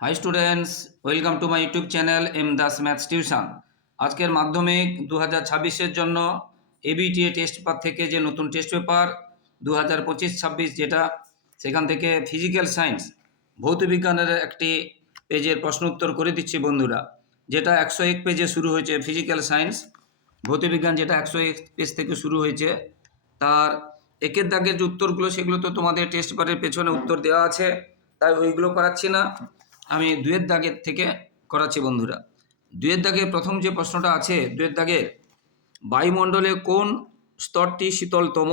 Hi students welcome to my YouTube channel M Das maths tuition আজকের মাধ্যমিক দু হাজার ছাব্বিশের জন্য এবিটিএ টেস্ট পেপার থেকে যে নতুন টেস্ট পেপার দু হাজার পঁচিশ ছাব্বিশ যেটা, সেখান থেকে ফিজিক্যাল সায়েন্স ভৌতবিজ্ঞানের একটি পেজের প্রশ্ন উত্তর করে দিচ্ছি বন্ধুরা, যেটা একশো এক পেজে শুরু হয়েছে ফিজিক্যাল সায়েন্স ভৌতবিজ্ঞান যেটা একশো এক পেজ থেকে শুরু হয়েছে। তার একের দাগের যে উত্তরগুলো, সেগুলো তো তোমাদের টেস্ট পেপারের পেছনে উত্তর দেওয়া আছে, তাই ওইগুলো করাচ্ছি না। আমি দুয়ের দাগের থেকে করাচ্ছি বন্ধুরা। দুয়ের দাগে প্রথম যে প্রশ্নটা আছে, দুয়ের দাগের বায়ুমণ্ডলে কোন স্তরটি শীতলতম?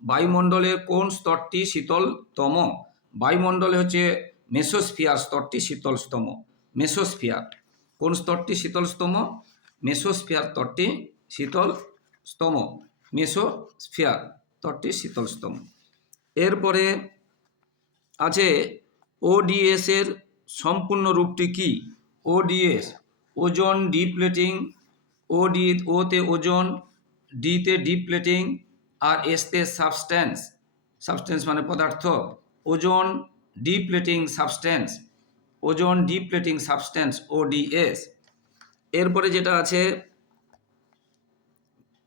বায়ুমণ্ডলের কোন স্তরটি শীতলতম? বায়ুমণ্ডলে হচ্ছে মেসোস্ফিয়ার স্তরটি শীতলতম। মেসোস্ফিয়ার, কোন স্তরটি শীতলতম? মেসোস্ফিয়ার স্তরটি শীতলতম। মেসোস্ফিয়ার স্তরটি শীতলতম। এরপরে আছে ওডিএস এর সম্পূর্ণ রূপটি কি? ওডিএস ওজন ডিপ্লেটিং ওডি ওতে ওজন ডিতে ডিপ্লেটিং, আর এসতে সাবস্ট্যান্স। সাবস্ট্যান্স মানে পদার্থ। ওজন ডিপ্লেটিং সাবস্ট্যান্স। ওজন ডিপ্লেটিং সাবস্ট্যান্স ওডিএস এরপরে যেটা আছে,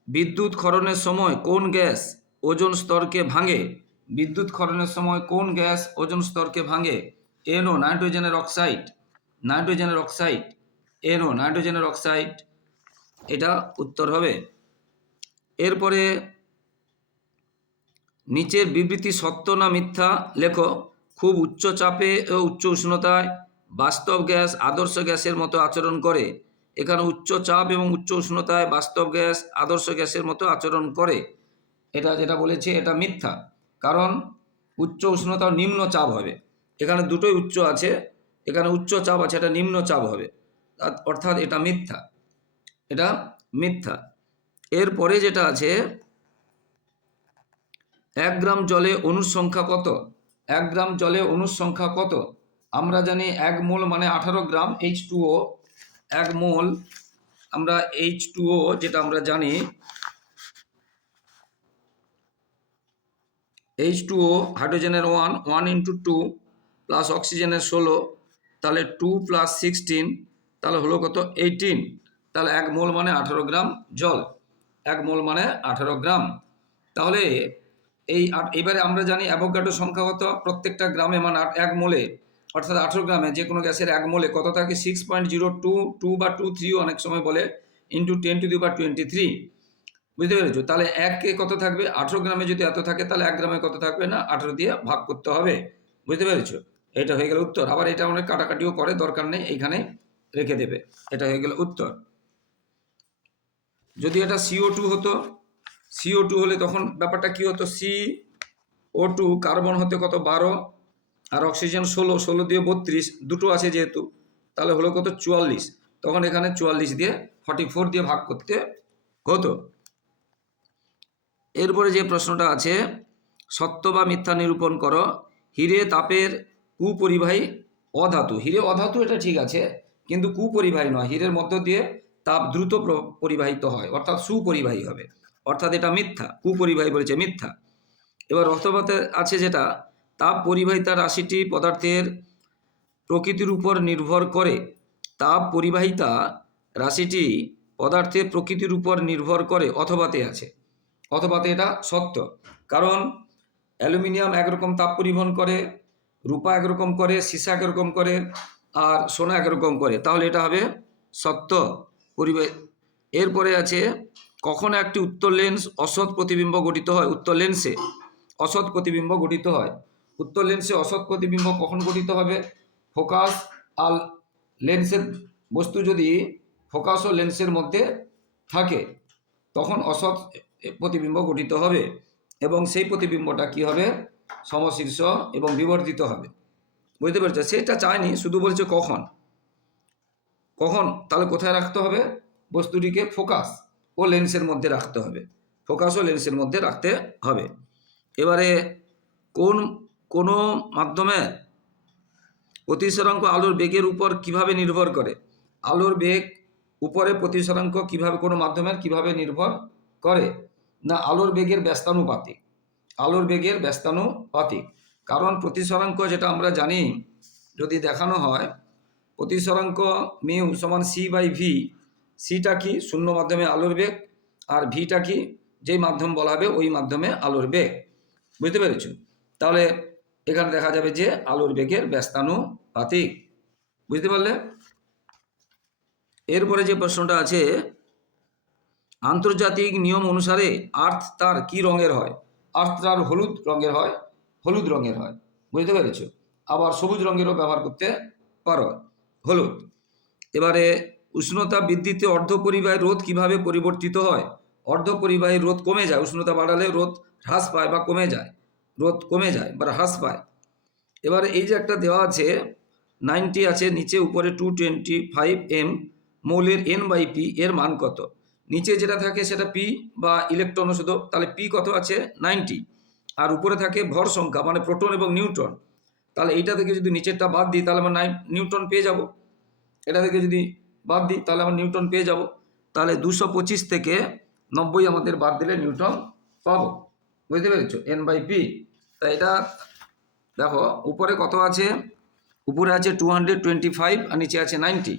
বিদ্যুৎ ক্ষরণের সময় কোন গ্যাস ওজন স্তরকে ভাঙে? বিদ্যুৎ ক্ষরণের সময় কোন গ্যাস ওজন স্তরকে ভাঙে? এনও নাইট্রোজেনের অক্সাইড নাইট্রোজেনের অক্সাইড এনও নাইট্রোজেনের অক্সাইড এটা উত্তর হবে। এরপরে নিচের বিবৃতি সত্য না মিথ্যা? লেখো, খুব উচ্চ চাপে ও উচ্চ উষ্ণতায় বাস্তব গ্যাস আদর্শ গ্যাসের মতো আচরণ করে। এখানে উচ্চ চাপ এবং উচ্চ উষ্ণতায় বাস্তব গ্যাস আদর্শ গ্যাসের মতো আচরণ করে। এটা যেটা বলেছে, এটা মিথ্যা। কারণ উচ্চ উষ্ণতা নিম্ন চাপ হবে। এখানে দুটোই উচ্চ আছে, এখানে উচ্চ চাপ আছে, এটা নিম্ন চাপ হবে। অর্থাৎ- এটা মিথ্যা। এটা মিথ্যা। এরপরে যেটা আছে, এক গ্রাম জলে অণুর সংখ্যা কত? এক গ্রাম জলে অণুর সংখ্যা কত? আমরা জানি এক মোল মানে আঠারো গ্রাম এইচ টুও এক মোল, আমরা এইচ টুও যেটা আমরা জানি এইচ টুও হাইড্রোজেনের one one into two plus অক্সিজেনের ষোলো, তাহলে টু প্লাস সিক্সটিন তাহলে হলো কত এইটিন তাহলে এক মোল মানে আঠারো গ্রাম জল, এক মোল মানে আঠারো গ্রাম। তাহলে এই এবারে আমরা জানি অ্যাভোগাড্রো সংখ্যা কত, প্রত্যেকটা গ্রামে মানে এক মোলে, অর্থাৎ আঠেরো গ্রামে যে কোনো গ্যাসের এক মোলে কত থাকে? Six point zero two two বা টু থ্রিও অনেক সময় বলে ইন্টু টেন টু দি বা টোয়েন্টি থ্রি বুঝতে পেরেছ? তাহলে এককে কত থাকবে? আঠেরো গ্রামে যদি এত থাকে, তাহলে এক গ্রামে কত থাকবে না? আঠেরো দিয়ে ভাগ করতে হবে। বুঝতে পেরেছ? এটা হয়ে গেল উত্তর। আবার এটা অনেক কাটাকাটিও করে, দরকার নেই, এইখানে রেখে দেবে। এটা হয়ে গেল উত্তর। যদি এটা C O two C O two তখন ব্যাপারটা কি হতো? সি ও টু কার্বন হতে কত? বারো। আর অক্সিজেন ষোলো ষোলো দিয়ে বত্রিশ, দুটো আছে যেহেতু, তাহলে হলো কত? চুয়াল্লিশ। তখন এখানে চুয়াল্লিশ দিয়ে ফর্টি ফোর দিয়ে ভাগ করতে হতো। এরপরে যে প্রশ্নটা আছে, সত্য বা মিথ্যা নিরূপণ করো। হিরে তাপের কুপরিবাহী অধাতু। হিরে অধাতু এটা ঠিক আছে, কিন্তু কুপরিবাহী নয়। হীরের মধ্য দিয়ে তাপ দ্রুত পরিবাহিত হয়, অর্থাৎ সুপরিবাহী হবে। অর্থাৎ এটা মিথ্যা, কুপরিবাহী বলেছে মিথ্যা। এবার রক্তপাতে আছে যেটা, তাপ পরিবাহিতা রাশিটি পদার্থের প্রকৃতির উপর নির্ভর করে। তাপ পরিবাহিতা রাশিটি পদার্থের প্রকৃতির উপর নির্ভর করে, অথবাতে আছে। অথবাতে এটা সত্য। কারণ অ্যালুমিনিয়াম একরকম তাপ পরিবহন করে রূপা একরকম করে, সীসা একরকম করে আর সোনা একরকম করে। তাহলে এটা হবে সত্য পরিবে এরপরে আছে, কখন একটি উত্তর লেন্স অসৎ প্রতিবিম্ব গঠিত হয়। উত্তর লেন্সে অসৎ প্রতিবিম্ব গঠিত হয়। উত্তর লেন্সে অসৎ প্রতিবিম্ব কখন গঠিত হবে? ফোকাস আর লেন্সের বস্তু যদি ফোকাস ও লেন্সের মধ্যে থাকে, তখন অসৎ প্রতিবিম্ব গঠিত হবে। এবং সেই প্রতিবিম্বটা কি হবে? সমশীর্ষ এবং বিবর্ধিত হবে। বুঝতে পেরেছ? সেটা চায়নি, শুধু বলছে কখন। কখন? তাহলে কোথায় রাখতে হবে? বস্তুটিকে ফোকাস ও লেন্সের মধ্যে রাখতে হবে। ফোকাস ও লেন্সের মধ্যে রাখতে হবে। এবারে কোন, কোনো মাধ্যমে প্রতিসরাঙ্ক আলোর বেগের উপর কীভাবে নির্ভর করে? আলোর বেগ উপরে প্রতিসরাঙ্ক কীভাবে, কোনো মাধ্যমের কীভাবে নির্ভর করে? না, আলোর বেগের ব্যস্তানুপাতিক। আলোর বেগের ব্যস্তানুপাতিক। কারণ প্রতিসরাঙ্ক যেটা আমরা জানি, যদি দেখানো হয়, প্রতিসরাঙ্ক মিউ সমান সি বাই ভি সিটা কি শূন্য মাধ্যমে আলোর বেগ, আর ভিটা কি যেই মাধ্যম বলা হবে ওই মাধ্যমে আলোর বেগ। বুঝতে পেরেছ? তাহলে এখানে দেখা যাবে যে আলোর বেগের ব্যস্তানুপাতিক। বুঝতে পারলে? এরপরে যে প্রশ্নটা আছে, আন্তর্জাতিক নিয়ম অনুসারে আর্থ তার কি রঙের হয়? আর্থ তার হলুদ রঙের হয়, হলুদ রঙের হয়। বুঝতে পেরেছ? আবার সবুজ রঙেরও ব্যবহার করতে পারো। হলুদ। এবারে উষ্ণতা বৃদ্ধিতে অর্ধ অর্ধপরিবাহী রোধ কীভাবে পরিবর্তিত হয়? অর্ধ অর্ধপরিবাহী রোধ কমে যায়, উষ্ণতা বাড়ালে রোধ হ্রাস পায় বা কমে যায়। রোধ কমে যায় বা হ্রাস পায়। এবার এই যে একটা দেওয়া আছে, নাইনটি আছে, নিচে উপরে টু টোয়েন্টি ফাইভ এম মৌলের এন বাই পি এর মান কত? নিচে যেটা থাকে সেটা পি বা ইলেকট্রন শুধু, তাহলে পি কত আছে? নাইনটি আর উপরে থাকে ভর সংখ্যা মানে প্রোটন এবং নিউট্রন তাহলে এইটা থেকে যদি নিচেরটা বাদ দিই, তাহলে আমরা নাইন নিউটন পেয়ে যাব। এটা থেকে যদি বাদ দিই, তাহলে আমরা নিউটন পেয়ে যাব। তাহলে দুশো পঁচিশ থেকে নব্বই আমাদের বাদ দিলে নিউটন পাবো। বুঝতে পেরেছ? এন বাই পি তা এটা দেখো, উপরে কত আছে? উপরে আছে টু হান্ড্রেড টোয়েন্টি ফাইভ আর নিচে আছে নাইনটি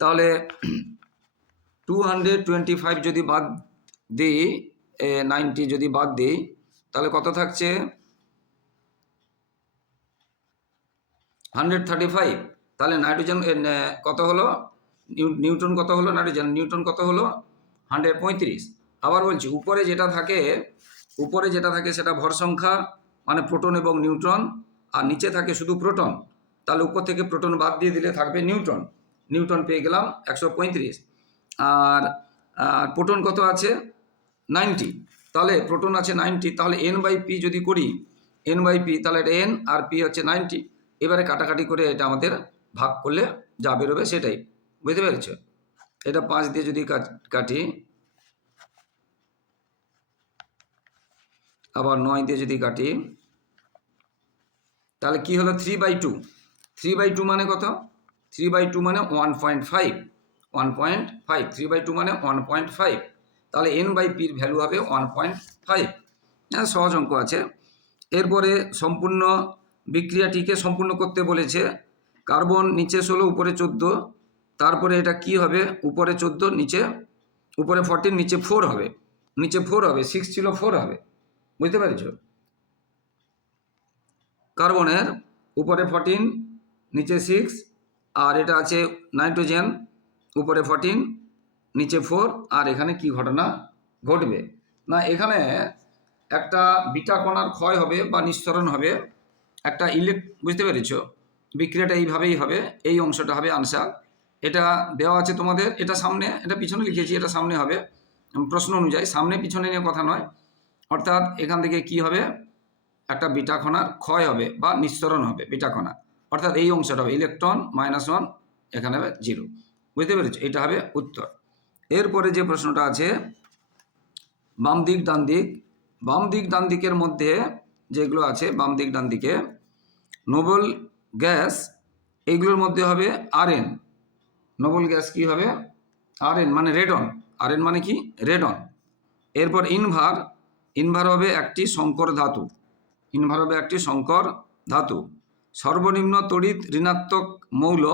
তাহলে টু হান্ড্রেড টোয়েন্টি ফাইভ যদি বাদ দিই নাইনটি যদি বাদ দিই, তাহলে কত থাকছে? হান্ড্রেড থার্টি ফাইভ তাহলে নাইট্রোজেন কত হলো? নিউ- নিউটন কত হলো? নাইট্রোজেন নিউটন কত হলো? হান্ড্রেড পঁয়ত্রিশ। আবার বলছি, উপরে যেটা থাকে, উপরে যেটা থাকে সেটা ভর সংখ্যা মানে প্রোটন এবং নিউট্রন, আর নিচে থাকে শুধু প্রোটন। তাহলে উপর থেকে প্রোটন বাদ দিয়ে দিলে থাকবে নিউটন নিউটন পেয়ে গেলাম একশো পঁয়ত্রিশ। আর আর প্রোটন কত আছে? নাইনটি তাহলে প্রোটন আছে নাইনটি তাহলে এন বাই পি যদি করি এন বাই পি তাহলে এটা এন আর পি হচ্ছে নাইনটি এবারে কাটাকাটি করে এটা আমাদের ভাগ করলে যা বেরোবে সেটাই। বুঝতে পেরেছ? এটা পাঁচ দিয়ে যদি কাট- আবার নয় দিয়ে যদি কাটি, তাহলে কি হলো? Three by two three by two মানে কত? থ্রি বাই টু মানে one point five one point five three by two মানে ওয়ান পয়েন্ট ফাইভ তাহলে এন বাই পির ভ্যালু হবে ওয়ান পয়েন্ট ফাইভ হ্যাঁ সহজ অঙ্ক আছে। এরপরে সম্পূর্ণ বিক্রিয়াটিকে সম্পূর্ণ করতে বলেছে। কার্বন নিচে ষোলো, উপরে চোদ্দ। তারপরে এটা কি হবে? উপরে চোদ্দ, নিচে, উপরে ফোরটিন নিচে ফোর হবে। নিচে ফোর হবে সিক্স ছিল ফোর হবে। বুঝতে পেরেছ? কার্বনের উপরে ফর্টিন নিচে সিক্স আর এটা আছে নাইট্রোজেন উপরে ফর্টিন নিচে ফোর আর এখানে কি ঘটনা ঘটবে? না, এখানে একটা বিটা কণার ক্ষয় হবে বা নিঃসরণ হবে, একটা ইলেক বুঝতে পেরেছ? বিক্রিয়াটা এইভাবেই হবে, এই অংশটা হবে আনসার এটা দেওয়া আছে তোমাদের, এটা সামনে, এটা পিছনে লিখেছি, এটা সামনে হবে। প্রশ্ন অনুযায়ী, সামনে পিছনে নিয়ে কথা নয়। অর্থাৎ এখান থেকে কি হবে? একটা বিটা কণার ক্ষয় হবে বা নিঃসরণ হবে, বিটা কণা অর্থাৎ এই অংশটা হবে ইলেকট্রন মাইনাস ওয়ান এখানে হবে জিরো বুঝতে পেরেছ? এটা হবে উত্তর। এরপরে যে প্রশ্নটা আছে, বাম দিক, ডান দিক। বাম দিক, ডান দিকের মধ্যে যেগুলো আছে, বাম দিক, ডান দিকে, নোবেল গ্যাস এইগুলোর মধ্যে হবে আরএন। নোবেল গ্যাস কি হবে? আরএন মানে রেডন। আরএন মানে কি? রেডন। এরপর ইনভার। ইনভার হবে একটি সংকর ধাতু। ইনভার হবে একটি সংকর ধাতু। সর্বনিম্ন তড়িৎ ঋণাত্মক মৌল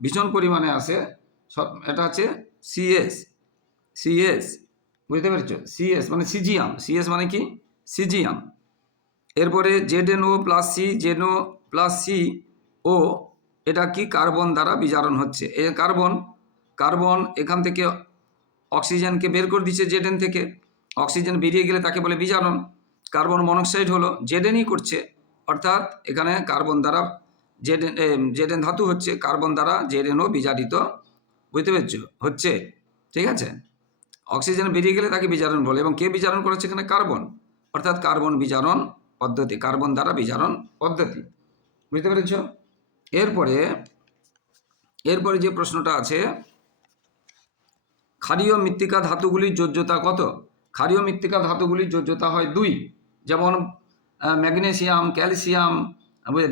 ভীষণ পরিমাণে আসে সব- এটা আছে সিএস সিএস বুঝতে পেরেছ? সিএস মানে সিজিয়াম সিএস মানে কি? সিজিয়াম। এরপরে Z N O plus C জেনো plus C O এটা কি কার্বন দ্বারা বিজারণ হচ্ছে? এ কার্বন কার্বন এখান থেকে অক্সিজেনকে বের করে দিচ্ছে জেডেন থেকে। অক্সিজেন বেরিয়ে গেলে তাকে বলে বিজারণ। কার্বন মনোক্সাইড হলো জেডেনই করছে, অর্থাৎ এখানে কার্বন দ্বারা জেডেন জেডেন ধাতু হচ্ছে, কার্বন দ্বারা জেডেনও বিজারিত বুঝতে পেরেছ? হচ্ছে ঠিক আছে? অক্সিজেন বেরিয়ে গেলে তাকে বিজারণ বলে। এবং কে বিজারণ করেছে এখানে? কার্বন। অর্থাৎ কার্বন বিজারণ পদ্ধতি কার্বন দ্বারা বিজারণ পদ্ধতি। বুঝতে পেরেছ? এরপরে এরপরে যে প্রশ্নটা আছে ক্ষারীয় মৃত্তিকা ধাতুগুলির যোজ্যতা কত? ক্ষারীয় মৃত্তিকা ধাতুগুলির যোজ্যতা হয় দুই। যেমন আহ, ম্যাগনেসিয়াম ক্যালসিয়াম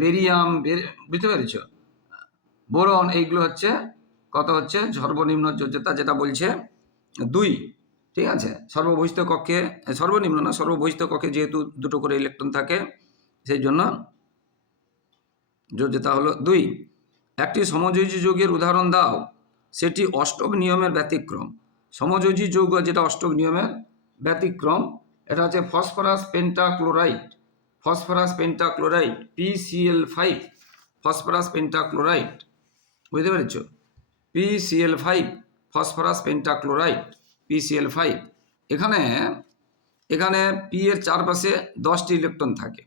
বেরিয়াম বুঝতে পেরেছ? বোরন এইগুলো হচ্ছে কত হচ্ছে সর্বনিম্ন যোজ্যতা যেটা বলছে দুই, ঠিক আছে? সর্ববহিষ্ঠ কক্ষে, সর্বনিম্ন না, সর্ববহিষ্ঠ কক্ষে যেহেতু দুটো করে ইলেকট্রন থাকে, সেই জন্য যোজ্যতা হলো দুই। একটি সমযোজী যোগের উদাহরণ দাও, সেটি অষ্টক নিয়মের ব্যতিক্রম। সমযোজী যৌগ যেটা অষ্টক নিয়মের ব্যতিক্রম, এটা হচ্ছে phosphorus pentachloride phosphorus pentachloride PCL five phosphorus pentachloride. বুঝতে পেরেছ? PCL five phosphorus pentachloride PCL five এখানে এখানে পি এর চারপাশে দশটি ইলেকট্রন থাকে।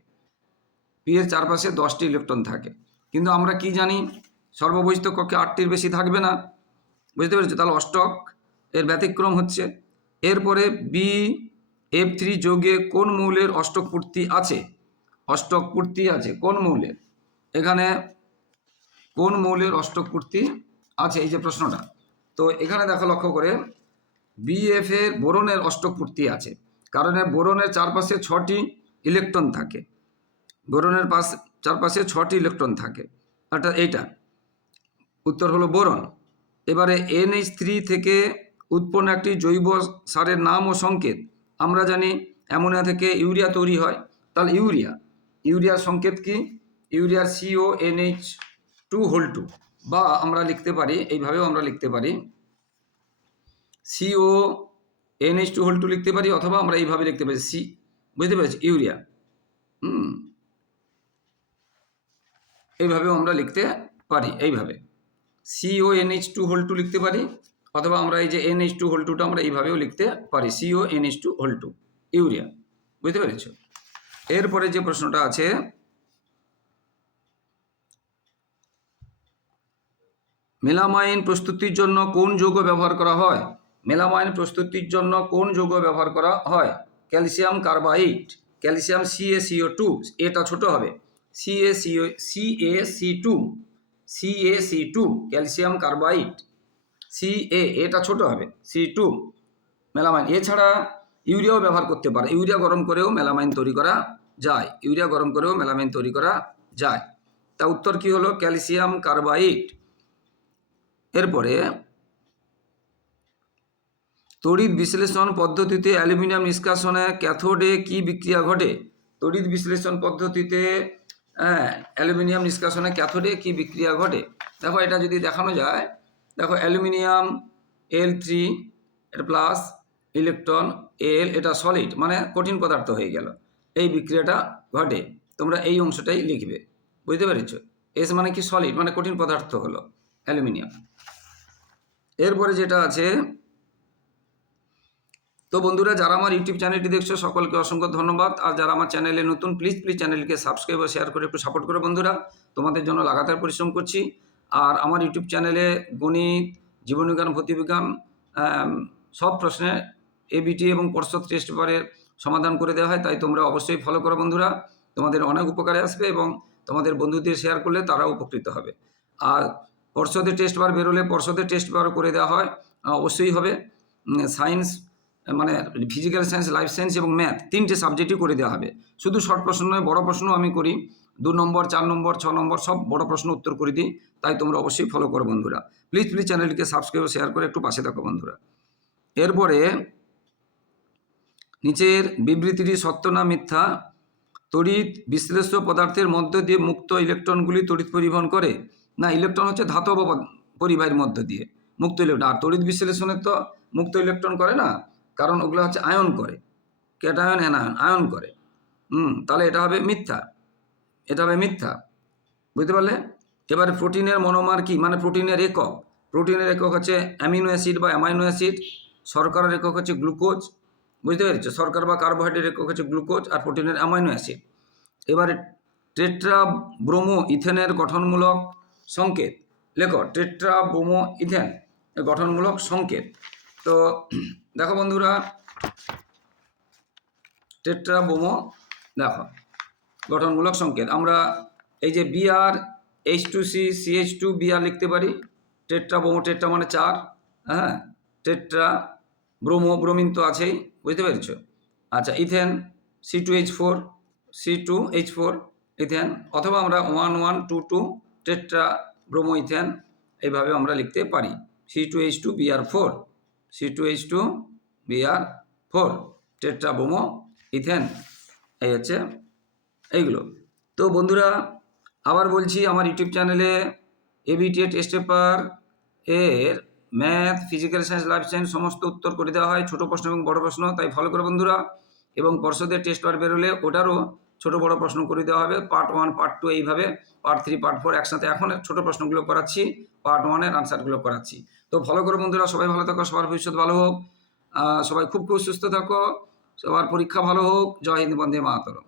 পি এর চারপাশে দশটি ইলেকট্রন থাকে। কিন্তু আমরা কি জানি? সর্ববহিষ্ঠ কক্ষে আটটির বেশি থাকবে না। বুঝতে পেরেছ? তাহলে অষ্টক এর ব্যতিক্রম হচ্ছে। এরপরে বি এফ থ্রি যোগে কোন মৌলের অষ্টক পূর্তি আছে? অষ্টক পূর্তি আছে। কোন মৌলের? এখানে কোন মৌলের অষ্টক পূর্তি আছে, এই যে প্রশ্নটা। তো এখানে দেখো লক্ষ্য করে বিএফ এর বোরনের অষ্টক পূর্তি আছে। কারণ বোরনের চারপাশে ছটি ইলেকট্রন থাকে। বোরনের পাশ, চারপাশে ছটি ইলেকট্রন থাকে। অর্থাৎ এইটা। উত্তর হলো বোরন। এবারে এনএইচ থ্রি থেকে উৎপন্ন একটি জৈব সারের নাম ও সংকেত। আমরা জানি অ্যামোনিয়া থেকে ইউরিয়া তৈরি হয়। তাহলে ইউরিয়া। ইউরিয়ার সংকেত কি? ইউরিয়ার C O N H two whole two বা আমরা লিখতে পারি, এইভাবেও আমরা লিখতে পারি। C O N H two whole two লিখতে পারি অথবা আমরা এইভাবে লিখতে পারি সি বুঝতে পেরেছি? ইউরিয়া। হুম। এইভাবেও আমরা লিখতে পারি, এইভাবে। C O N H two whole two লিখতে পারি অথবা আমরা এই যে এনএইচ টু হোল টুটা আমরা এইভাবেও লিখতে পারি C O N H two whole two urea. বুঝতে পেরেছ? এরপরে যে প্রশ্নটা আছে মেলামাইন প্রস্তুতির জন্য কোন যৌগ ব্যবহার করা হয়? মেলামাইন প্রস্তুতির জন্য কোন যৌগ ব্যবহার করা হয়? Calcium carbide. Calcium C A C O two এটা ছোট হবে। C A C O C A C two C A C two calcium carbide. C A এটা ছোট হবে সি টু মেলামাইন, এছাড়া ইউরিয়াও ব্যবহার করতে পারে। ইউরিয়া গরম করেও মেলামাইন তৈরি করা যায়। ইউরিয়া গরম করেও মেলামাইন তৈরি করা যায়। তা উত্তর কি হলো? Calcium carbide. এরপরে তড়িৎ বিশ্লেষণ পদ্ধতিতে অ্যালুমিনিয়াম নিষ্কাশনে ক্যাথোডে কি বিক্রিয়া ঘটে? তড়িৎ বিশ্লেষণ পদ্ধতিতে হ্যাঁ অ্যালুমিনিয়াম নিষ্কাশনে ক্যাথোডে কি বিক্রিয়া ঘটে? দেখো এটা যদি দেখানো যায়, দেখো অ্যালুমিনিয়াম এল থ্রি এটা প্লাস ইলেকট্রন এল এটা সলিড মানে কঠিন পদার্থ হয়ে গেল। এই বিক্রিয়াটা ঘটে। তোমরা এই অংশটাই লিখবে। বুঝতে পেরেছ? এস মানে কি সলিড মানে কঠিন পদার্থ হলো। অ্যালুমিনিয়াম। এরপরে যেটা আছে, তো বন্ধুরা, যারা আমার ইউটিউব চ্যানেলটি দেখছ, সকলকে অসংখ্য ধন্যবাদ। আর যারা আমার চ্যানেলে নতুন প্লিজ প্লিজ চ্যানেলকে সাবস্ক্রাইব ও শেয়ার করে একটু সাপোর্ট করো বন্ধুরা। তোমাদের জন্য লাগাতার পরিশ্রম করছি। আর আমার ইউটিউব চ্যানেলে গণিত, জীবনবিজ্ঞান ভৌতিবিজ্ঞান সব প্রশ্নে এবিটি এবং পর্ষদ টেস্ট পেপারের সমাধান করে দেওয়া হয়, তাই তোমরা অবশ্যই ফলো করো বন্ধুরা। তোমাদের অনেক উপকারে আসবে এবং তোমাদের বন্ধুদের শেয়ার করলে তারাও উপকৃত হবে। আর পর্ষদের টেস্ট বার বেরোলে পর্ষদে টেস্ট বার করে দেওয়া হয় অবশ্যই হবে। সায়েন্স মানে ফিজিক্যাল সায়েন্স লাইফ সায়েন্স এবং ম্যাথ তিনটে সাবজেক্টই করে দেওয়া হবে। শুধু শর্ট প্রশ্ন নয়, বড় প্রশ্ন আমি করি। দু নম্বর, চার নম্বর, ছ নম্বর সব বড় প্রশ্ন উত্তর করে দিই, তাই তোমরা অবশ্যই ফলো করো বন্ধুরা। প্লিজ প্লিজ চ্যানেলটিকে সাবস্ক্রাইব শেয়ার করে একটু পাশে থাকো বন্ধুরা। এরপরে নিচের বিবৃতিটি সত্য না মিথ্যা? তড়িৎ বিশ্লেষ্য পদার্থের মধ্য দিয়ে মুক্ত ইলেকট্রনগুলি তড়িৎ পরিবহন করে। না ইলেকট্রন হচ্ছে ধাতব পরিবাহীর মধ্য দিয়ে, মুক্ত ইলেকট্রন আর তড়িৎ বিশ্লেষণে তো মুক্ত ইলেকট্রন করে না, কারণ ওগুলো হচ্ছে আয়ন করে। ক্যাটায়ন অ্যানায়ন আয়ন করে। হুম, তাহলে এটা হবে মিথ্যা। এটা হবে মিথ্যা। বুঝতে পারলে? এবারে প্রোটিনের মনোমার কি? মানে প্রোটিনের একক। প্রোটিনের একক হচ্ছে অ্যামিনো অ্যাসিড বা অ্যামাইনো অ্যাসিড। শর্করার একক হচ্ছে গ্লুকোজ। বুঝতে পেরেছ? শর্করা বা কার্বোহাইড্রেট একক হচ্ছে গ্লুকোজ আর প্রোটিনের অ্যামাইনো অ্যাসিড। এবারে টেট্রা ব্রোমো ইথেনের গঠনমূলক সংকেত। লেখো টেট্রা ব্রোমো ইথেন, গঠনমূলক সংকেত। তো, দেখো বন্ধুরা টেট্রা ব্রোমো দেখো, গঠনমূলক সংকেত। আমরা এই যে B R H two C C H two B R লিখতে পারি। টেট্রা ব্রোমো টেট্রা মানে চার হ্যাঁ? টেট্রা ব্রোমো, ব্রোমিন তো আছেই, বুঝতে পেরেছ? আচ্ছা ethane C two H four C two H four ethane, অথবা আমরা one one two two tetra bromo ethane এইভাবে আমরা লিখতে পারি। C two H two B R four. C two H two B R four. Tetra bromo ethane এই হচ্ছে এইগুলো। তো বন্ধুরা, আবার বলছি আমার ইউটিউব চ্যানেলে A B T A test paper এর math, physical science, life science সমস্ত উত্তর করে দেওয়া হয়। ছোটো প্রশ্ন এবং বড় প্রশ্ন। তাই ফলো করে বন্ধুরা। এবং পর্ষদের টেস্ট পেপার বেরোলে ওটারও ছোটো বড় প্রশ্ন করে দেওয়া হবে। পার্ট ওয়ান পার্ট টু এইভাবে পার্ট থ্রি পার্ট ফোর একসাথে এখন ছোটো প্রশ্নগুলো করাচ্ছি পার্ট ওয়ানের আনসারগুলো করাচ্ছি। তো ভালো করে বন্ধুরা সবাই ভালো থাকো, সবার ভবিষ্যৎ ভালো হোক। সবাই খুব খুব সুস্থ থাকো, সবার পরীক্ষা ভালো হোক। জয় হিন্দ, বন্দে মাতরম।